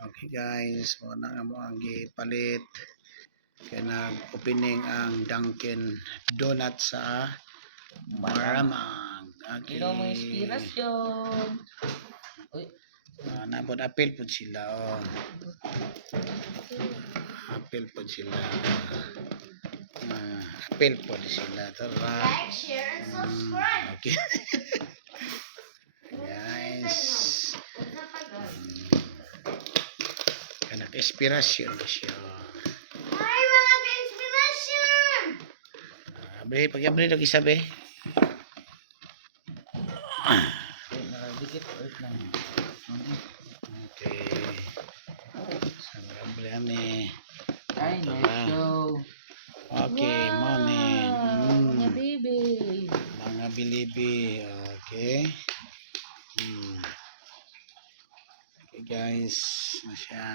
Okay guys, muna nga mo ang gipalit kaya nag-opening ang Dunkin Donut sa Maramag. Okay. Ilo mo inspirasyon. Uy. Nabot apil po sila. Oh. Apil po sila. Apil po sila. Tara. Like, share, and subscribe. Okay. Guys. Inspirasyon na siya. Ay, mga ka-inspirasyon! Abre, pag-abre lagi sabi. Dikit ulit lang. Okay. Sabi kami. Ay, nice show. Okay, money. Mga baby. Mga bilibi. Okay. Okay guys, na siya.